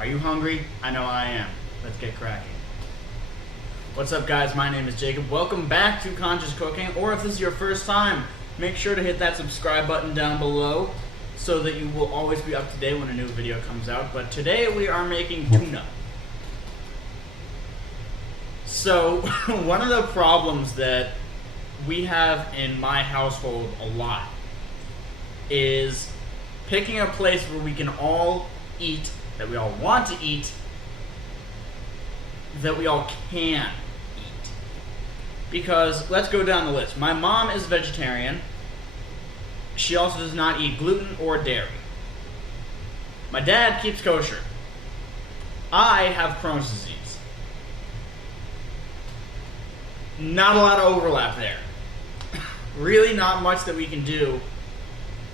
Are you hungry? I know I am. Let's get cracking. What's up, guys? My name is Jacob. Welcome back to Conscious Cooking, or if this is your first time, make sure to hit that subscribe button down below so that you will always be up to date when a new video comes out. But today we are making tuna. So, one of the problems that we have in my household a lot is picking a place where we can all eat, that we all want to eat, that we all can eat. Because, let's go down the list. My mom is vegetarian. She also does not eat gluten or dairy. My dad keeps kosher. I have Crohn's disease. Not a lot of overlap there. Really not much that we can do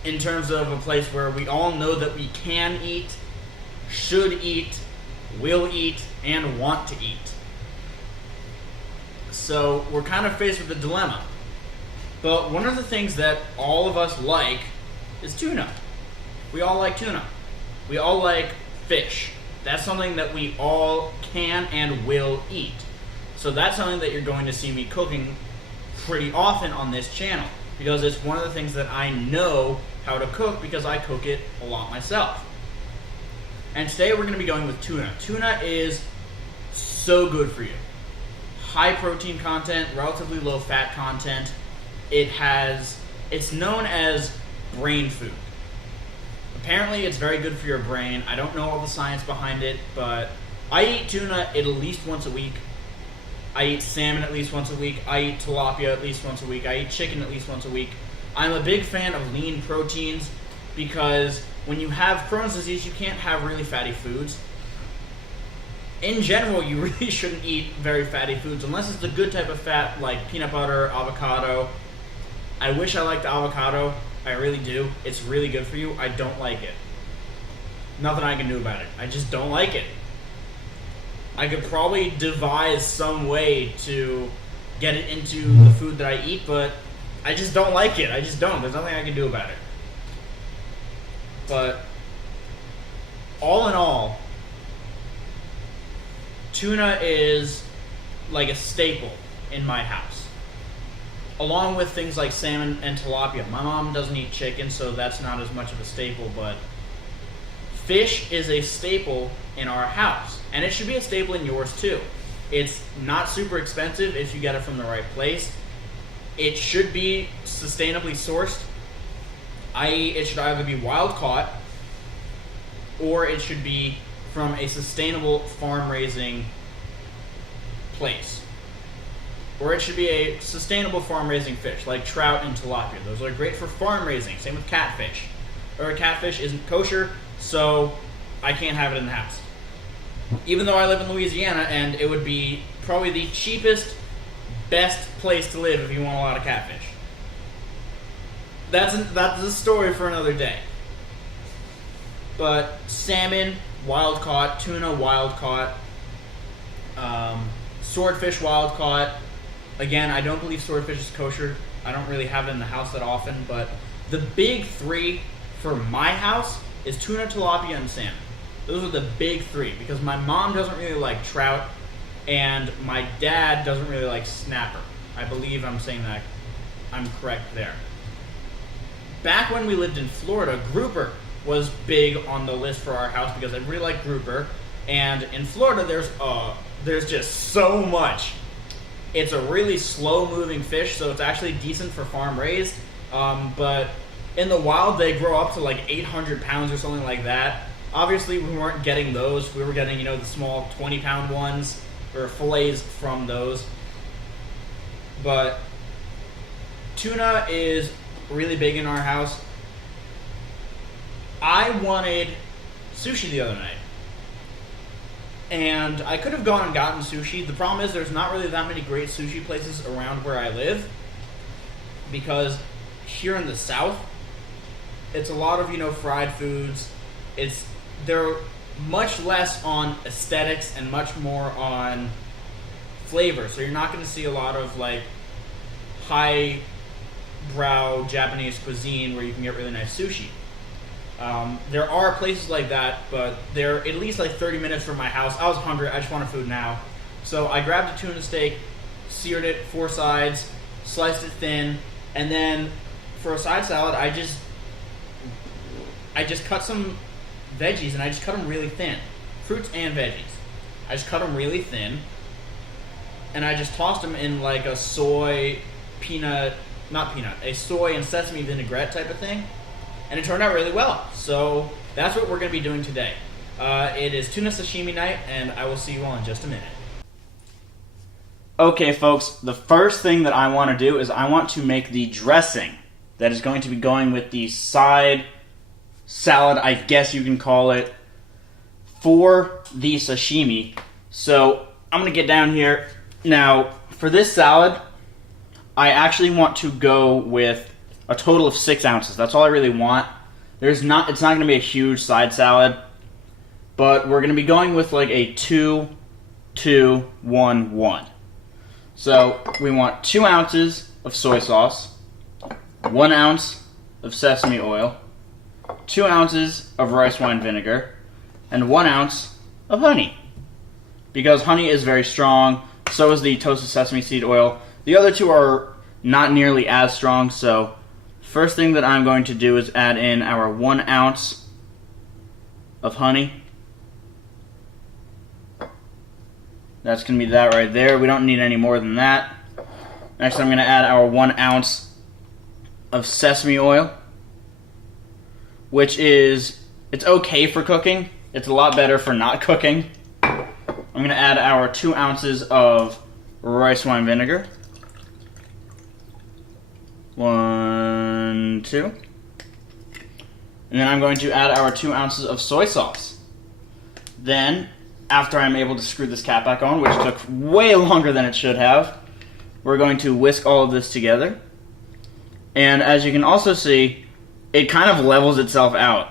in terms of a place where we all know that we can eat, should eat, will eat, and want to eat. So we're kind of faced with a dilemma. But one of the things that all of us like is tuna. We all like tuna. We all like fish. That's something that we all can and will eat. So that's something that you're going to see me cooking pretty often on this channel, because it's one of the things that I know how to cook because I cook it a lot myself. And today we're going to be going with tuna. Tuna is so good for you. High protein content, relatively low fat content. It's known as brain food. Apparently it's very good for your brain. I don't know all the science behind it, but I eat tuna at least once a week. I eat salmon at least once a week. I eat tilapia at least once a week. I eat chicken at least once a week. I'm a big fan of lean proteins because when you have Crohn's disease, you can't have really fatty foods. In general, you really shouldn't eat very fatty foods unless it's the good type of fat like peanut butter, avocado. I wish I liked avocado. I really do. It's really good for you. I don't like it. Nothing I can do about it. I just don't like it. I could probably devise some way to get it into the food that I eat, but I just don't like it. I just don't. There's nothing I can do about it. But all in all, tuna is like a staple in my house, along with things like salmon and tilapia. My mom doesn't eat chicken, so that's not as much of a staple, but fish is a staple in our house, and it should be a staple in yours too. It's not super expensive if you get it from the right place. It should be sustainably sourced, i.e. it should either be wild caught or it should be from a sustainable farm raising place. Or it should be a sustainable farm raising fish like trout and tilapia. Those are great for farm raising. Same with catfish. Or catfish isn't kosher, so I can't have it in the house. Even though I live in Louisiana, and it would be probably the cheapest, best place to live if you want a lot of catfish. That's a story for another day. But salmon, wild caught, tuna, wild caught, swordfish, wild caught. Again, I don't believe swordfish is kosher. I don't really have it in the house that often, but the big three for my house is tuna, tilapia, and salmon. Those are the big three, because my mom doesn't really like trout, and my dad doesn't really like snapper. I believe I'm saying that I'm correct there. Back when we lived in Florida, grouper was big on the list for our house because I really like grouper. And in Florida, there's just so much. It's a really slow-moving fish, so it's actually decent for farm raised. But in the wild, they grow up to like 800 pounds or something like that. Obviously, we weren't getting those. We were getting, the small 20-pound ones or fillets from those. But tuna is really big in our house. I wanted sushi the other night. And I could have gone and gotten sushi. The problem is there's not really that many great sushi places around where I live, because here in the South, it's a lot of, fried foods. They're much less on aesthetics and much more on flavor. So you're not going to see a lot of like high brow Japanese cuisine where you can get really nice sushi. There are places like that, but they're at least like 30 minutes from my house. I was hungry. I just wanted food now. So I grabbed a tuna steak, seared it 4 sides, sliced it thin, and then for a side salad, I just cut some veggies, and I just cut them really thin. Fruits and veggies. I just cut them really thin, and I just tossed them in like a soy and sesame vinaigrette type of thing, and it turned out really well. So that's what we're going to be doing today. It is tuna sashimi night, and I will see you all in just a minute. Okay, folks, the first thing that I want to do is I want to make the dressing that is going to be going with the side salad, I guess you can call it, for the sashimi. So I'm going to get down here. Now, for this salad, I actually want to go with a total of 6 ounces. That's all I really want. It's not going to be a huge side salad, but we're going to be going with like a 2-2-1-1. So we want 2 ounces of soy sauce, 1 ounce of sesame oil, 2 ounces of rice wine vinegar, and 1 ounce of honey. Because honey is very strong, so is the toasted sesame seed oil. The other two are not nearly as strong, so first thing that I'm going to do is add in our 1 ounce of honey. That's going to be that right there. We don't need any more than that. Next, I'm going to add our 1 ounce of sesame oil, which is, it's okay for cooking. It's a lot better for not cooking. I'm going to add our 2 ounces of rice wine vinegar. 1, 2. And then I'm going to add our 2 ounces of soy sauce. Then, after I'm able to screw this cap back on, which took way longer than it should have, we're going to whisk all of this together. And as you can also see, it kind of levels itself out,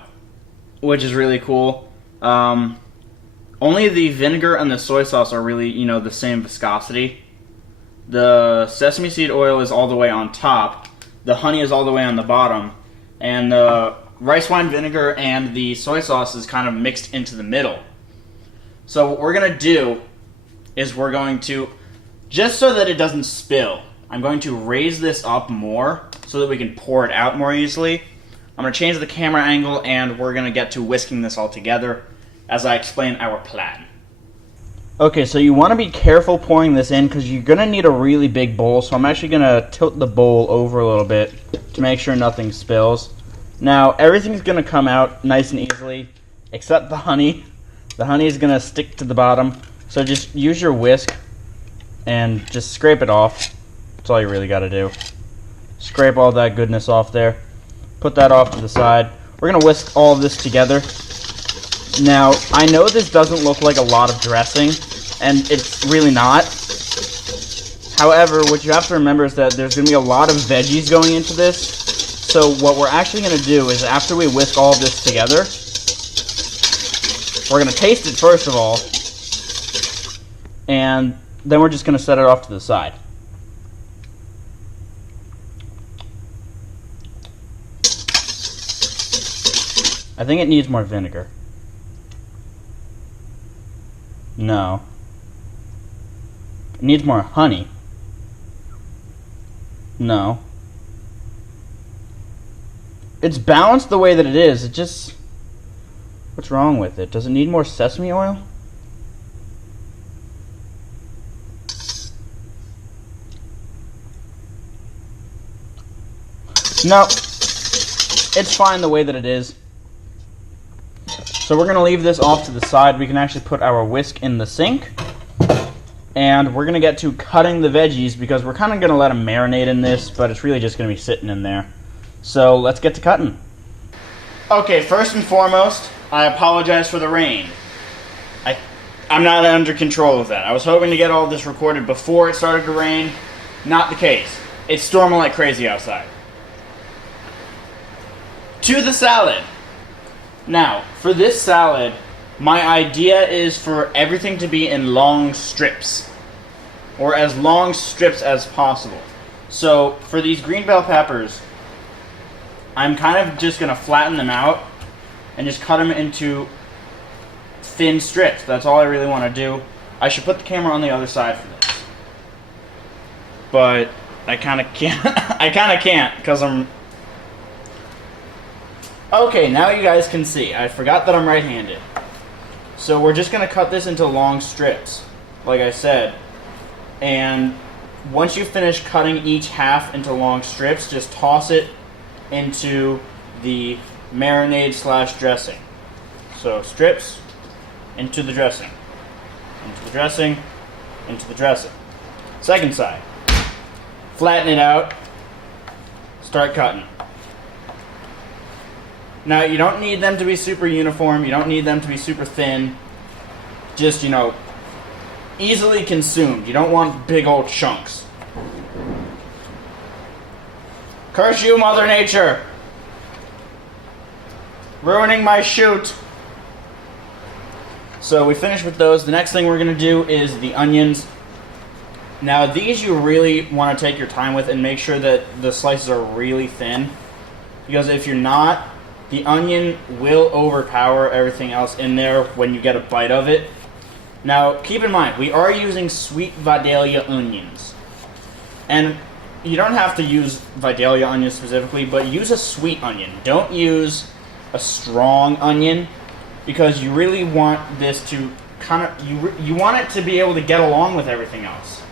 which is really cool. Only the vinegar and the soy sauce are really, the same viscosity. The sesame seed oil is all the way on top. The honey is all the way on the bottom. And the rice wine vinegar and the soy sauce is kind of mixed into the middle. So what we're going to do is we're going to, just so that it doesn't spill, I'm going to raise this up more so that we can pour it out more easily. I'm going to change the camera angle, and we're going to get to whisking this all together as I explain our plan. Okay, so you want to be careful pouring this in because you're going to need a really big bowl, so I'm actually going to tilt the bowl over a little bit to make sure nothing spills. Now, everything's going to come out nice and easily, except the honey. The honey is going to stick to the bottom, so just use your whisk and just scrape it off. That's all you really got to do. Scrape all that goodness off there. Put that off to the side. We're going to whisk all of this together. Now, I know this doesn't look like a lot of dressing, and it's really not. However, what you have to remember is that there's going to be a lot of veggies going into this. So what we're actually going to do is after we whisk all of this together, we're going to taste it first of all, and then we're just going to set it off to the side. I think it needs more vinegar. No. It needs more honey. No. It's balanced the way that it is. It just... What's wrong with it? Does it need more sesame oil? No. It's fine the way that it is. So we're going to leave this off to the side. We can actually put our whisk in the sink. And we're going to get to cutting the veggies because we're kind of going to let them marinate in this, but it's really just going to be sitting in there. So let's get to cutting. Okay, first and foremost, I apologize for the rain. I'm not under control of that. I was hoping to get all this recorded before it started to rain. Not the case. It's storming like crazy outside. To the salad. Now, for this salad, my idea is for everything to be in long strips. Or as long strips as possible. So, for these green bell peppers, I'm kind of just going to flatten them out and just cut them into thin strips. That's all I really want to do. I should put the camera on the other side for this, but I kind of can't. I kind of can't because I'm... Okay, now you guys can see. I forgot that I'm right-handed. So we're just going to cut this into long strips, like I said. And once you finish cutting each half into long strips, just toss it into the marinade / dressing. So strips into the dressing, into the dressing, into the dressing. Second side. Flatten it out. Start cutting. Now, you don't need them to be super uniform. You don't need them to be super thin. Just, you know, easily consumed. You don't want big old chunks. Curse you, Mother Nature! Ruining my shoot! So we finished with those. The next thing we're going to do is the onions. Now, these you really want to take your time with and make sure that the slices are really thin. Because if you're not, the onion will overpower everything else in there when you get a bite of it. Now, keep in mind, we are using sweet Vidalia onions. And you don't have to use Vidalia onions specifically, but use a sweet onion. Don't use a strong onion, because you really want this to kind of... You want it to be able to get along with everything else.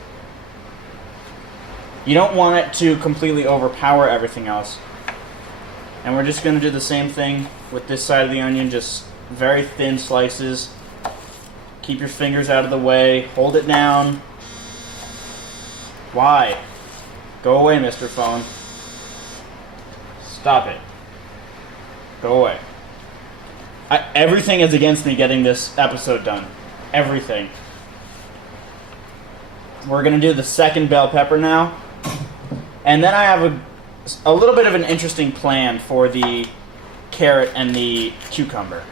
You don't want it to completely overpower everything else. And we're just going to do the same thing with this side of the onion, just very thin slices. Keep your fingers out of the way. Hold it down. Why? Go away, Mr. Phone. Stop it. Go away. Everything is against me getting this episode done. Everything. We're going to do the second bell pepper now. And then I have a little bit of an interesting plan for the carrot and the cucumber.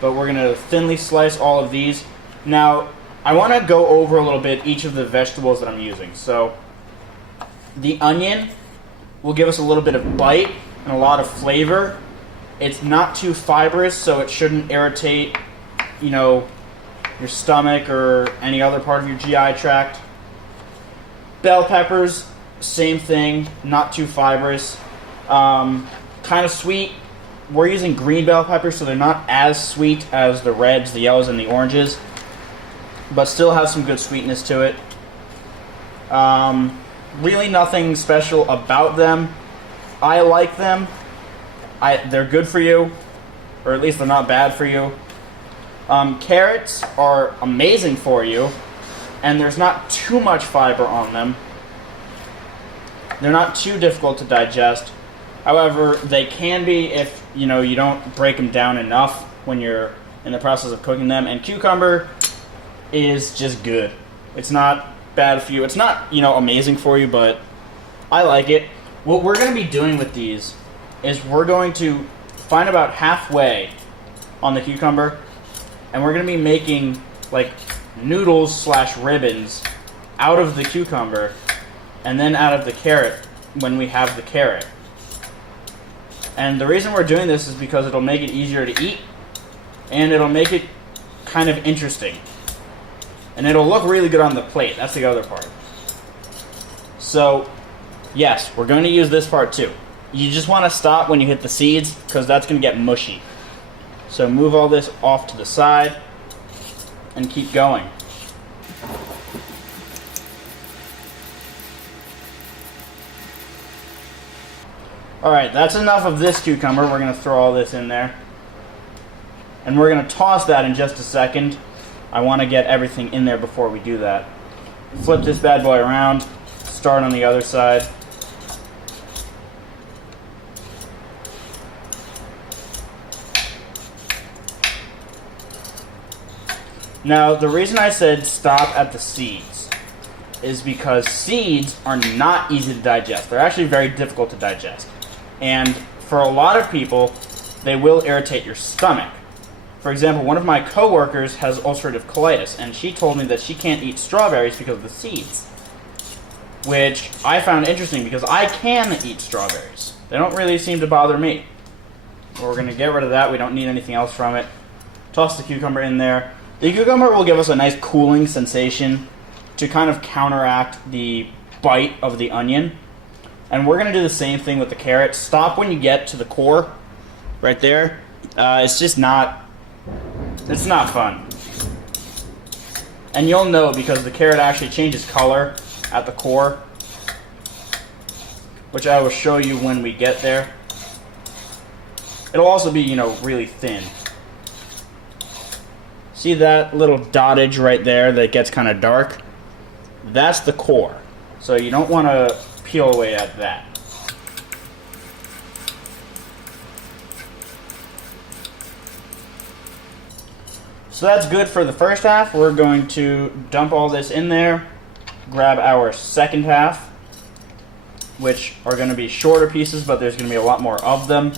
But we're going to thinly slice all of these. Now, I want to go over a little bit each of the vegetables that I'm using. So, the onion will give us a little bit of bite and a lot of flavor. It's not too fibrous, so it shouldn't irritate, you know, your stomach or any other part of your GI tract. Bell peppers, same thing, not too fibrous. Kind of sweet. We're using green bell peppers, so they're not as sweet as the reds, the yellows, and the oranges, but still have some good sweetness to it. Really nothing special about them. I like them. They're good for you, or at least they're not bad for you. Carrots are amazing for you, and there's not too much fiber on them. They're not too difficult to digest. However, they can be if you don't break them down enough when you're in the process of cooking them. And cucumber is just good. It's not bad for you. It's not, amazing for you, but I like it. What we're going to be doing with these is we're going to find about halfway on the cucumber, and we're going to be making like noodles / ribbons out of the cucumber and then out of the carrot when we have the carrot. And the reason we're doing this is because it'll make it easier to eat, and it'll make it kind of interesting. And it'll look really good on the plate. That's the other part. So, yes, we're going to use this part too. You just want to stop when you hit the seeds, because that's going to get mushy. So move all this off to the side and keep going. Alright, that's enough of this cucumber. We're going to throw all this in there. And we're going to toss that in just a second. I want to get everything in there before we do that. Flip this bad boy around. Start on the other side. Now, the reason I said stop at the seeds is because seeds are not easy to digest. They're actually very difficult to digest. And for a lot of people, they will irritate your stomach. For example, one of my coworkers has ulcerative colitis, and she told me that she can't eat strawberries because of the seeds. Which I found interesting because I can eat strawberries. They don't really seem to bother me. We're going to get rid of that. We don't need anything else from it. Toss the cucumber in there. The cucumber will give us a nice cooling sensation to kind of counteract the bite of the onion. And we're going to do the same thing with the carrot. Stop when you get to the core, right there. It's just not, it's not fun. And you'll know because the carrot actually changes color at the core, which I will show you when we get there. It'll also be, really thin. See that little dottage right there that gets kind of dark? That's the core. So you don't want to peel away at that. So that's good for the first half. We're going to dump all this in there, grab our second half, which are going to be shorter pieces, but there's going to be a lot more of them.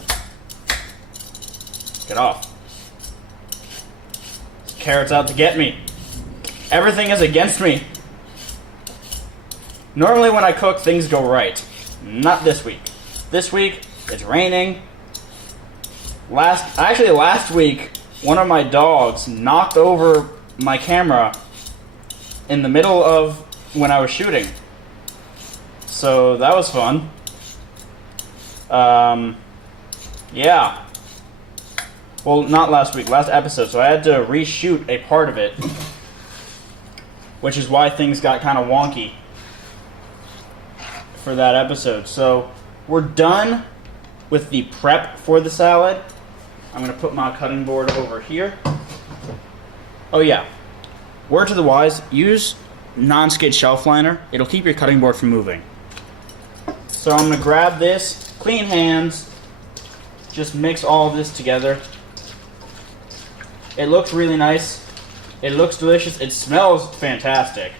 Get off. This carrot's out to get me. Everything is against me. Normally when I cook, things go right. Not this week. This week, it's raining. Last week, one of my dogs knocked over my camera in the middle of when I was shooting. So that was fun. Yeah. Well, not last week, last episode. So I had to reshoot a part of it, which is why things got kind of wonky for that episode. So we're done with the prep for the salad. I'm going to put my cutting board over here. Oh yeah, word to the wise, use non-skid shelf liner. It'll keep your cutting board from moving. So I'm going to grab this, clean hands, just mix all of this together. It looks really nice. It looks delicious. It smells fantastic.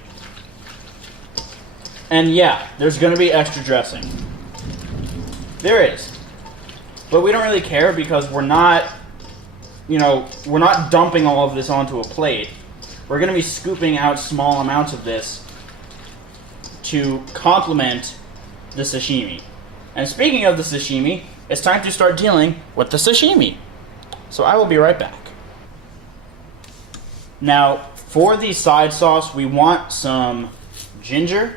And yeah, there's going to be extra dressing. There is. But we don't really care because we're not, we're not dumping all of this onto a plate. We're going to be scooping out small amounts of this to complement the sashimi. And speaking of the sashimi, it's time to start dealing with the sashimi. So I will be right back. Now, for the side sauce, we want some ginger,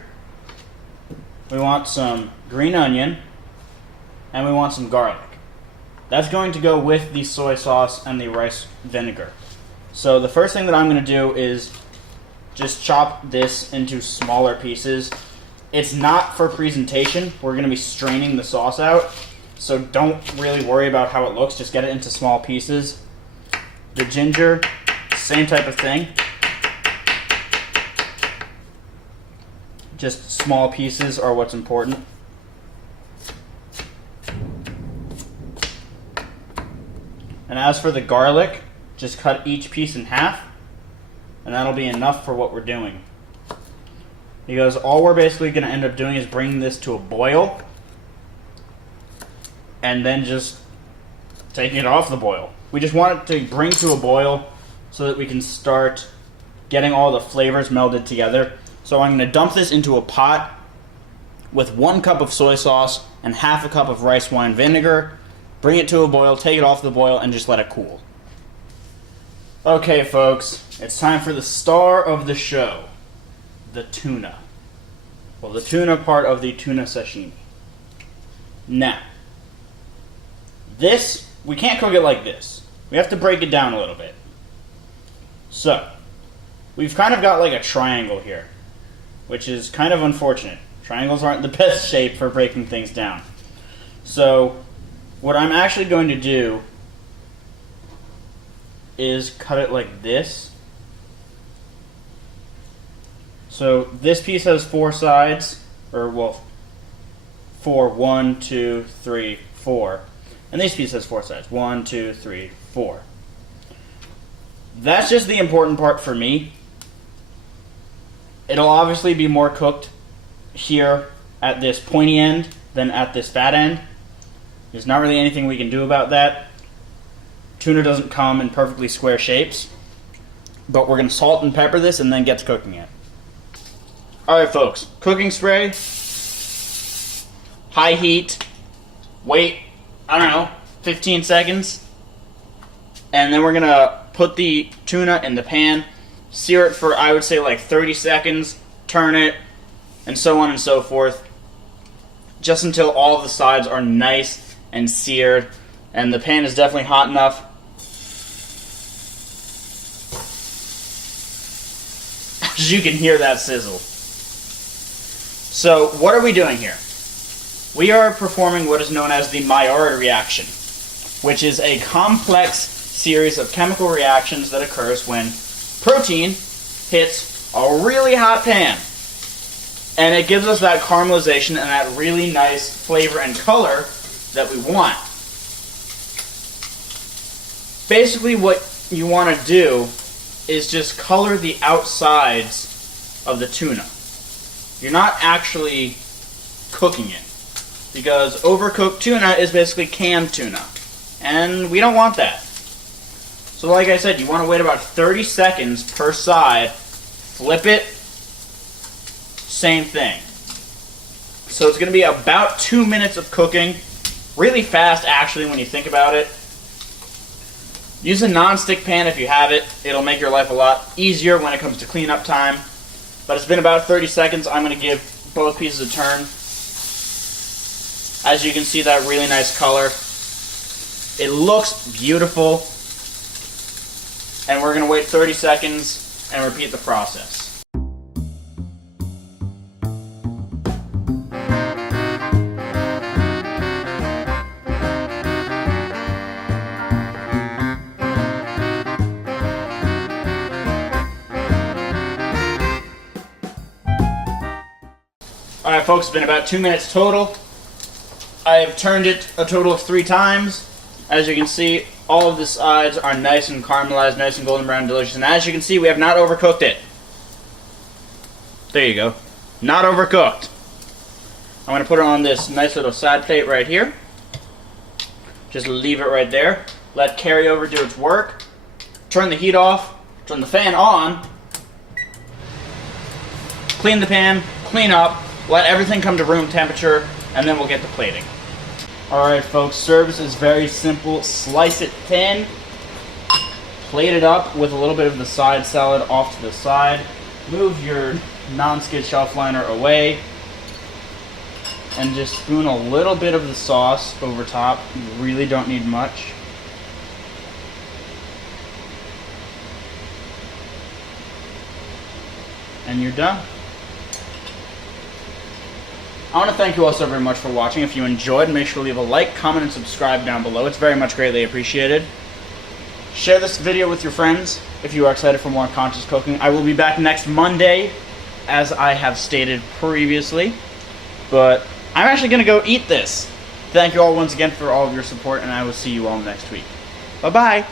we want some green onion, and we want some garlic. That's going to go with the soy sauce and the rice vinegar. So the first thing that I'm going to do is just chop this into smaller pieces. It's not for presentation. We're going to be straining the sauce out, so don't really worry about how it looks. Just get it into small pieces. The ginger, same type of thing. Just small pieces are what's important. And as for the garlic, just cut each piece in half, and that'll be enough for what we're doing. Because all we're basically going to end up doing is bringing this to a boil, and then just taking it off the boil. We just want it to bring to a boil so that we can start getting all the flavors melded together. So I'm going to dump this into a pot with 1 cup of soy sauce and half a cup of rice wine vinegar. Bring it to a boil, take it off the boil, and just let it cool. Okay, folks, it's time for the star of the show, the tuna. Well, the tuna part of the tuna sashimi. Now, this, we can't cook it like this. We have to break it down a little bit. So, we've kind of got like a triangle here, which is kind of unfortunate. Triangles aren't the best shape for breaking things down. So, what I'm actually going to do is cut it like this. So this piece has 4 sides, or well, 4, 1, 2, 3, 4. And this piece has 4 sides, 1, 2, 3, 4. That's just the important part for me. It'll obviously be more cooked here at this pointy end than at this fat end. There's not really anything we can do about that. Tuna doesn't come in perfectly square shapes, but we're going to salt and pepper this and then get to cooking it. Alright folks, cooking spray, high heat, wait, I don't know, 15 seconds. And then we're going to put the tuna in the pan, sear it for, I would say, like 30 seconds, turn it, and so on and so forth, just until all of the sides are nice and seared, and the pan is definitely hot enough. As you can hear that sizzle. So, what are we doing here? We are performing what is known as the Maillard reaction, which is a complex series of chemical reactions that occurs when protein hits a really hot pan. And it gives us that caramelization and that really nice flavor and color that we want. Basically, what you want to do is just color the outsides of the tuna. You're not actually cooking it, because overcooked tuna is basically canned tuna, and we don't want that. So like I said, you want to wait about 30 seconds per side, flip it, same thing. So it's going to be about 2 minutes of cooking, really fast actually when you think about it. Use a non-stick pan if you have it. It'll make your life a lot easier when it comes to cleanup time. But it's been about 30 seconds. I'm going to give both pieces a turn. As you can see, that really nice color. It looks beautiful. And we're going to wait 30 seconds and repeat the process. Alright folks, it's been about 2 minutes total. I have turned it a total of 3 times. As you can see, all of the sides are nice and caramelized, nice and golden brown, delicious. And as you can see, we have not overcooked it. There you go. Not overcooked. I'm going to put it on this nice little side plate right here. Just leave it right there. Let carryover do its work. Turn the heat off. Turn the fan on. Clean the pan. Clean up. Let everything come to room temperature, and then we'll get to plating. Alright folks, service is very simple. Slice it thin, plate it up with a little bit of the side salad off to the side. Move your non-skid shelf liner away, and just spoon a little bit of the sauce over top. You really don't need much. And you're done. I want to thank you all so very much for watching. If you enjoyed, make sure to leave a like, comment, and subscribe down below. It's very much greatly appreciated. Share this video with your friends if you are excited for more conscious cooking. I will be back next Monday, as I have stated previously. But I'm actually going to go eat this. Thank you all once again for all of your support, and I will see you all next week. Bye-bye.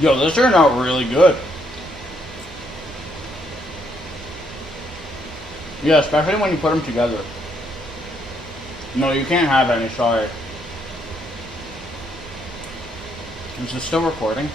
Yo, this turned out really good. Yeah, especially when you put them together. No, you can't have any, sorry. Is this still recording?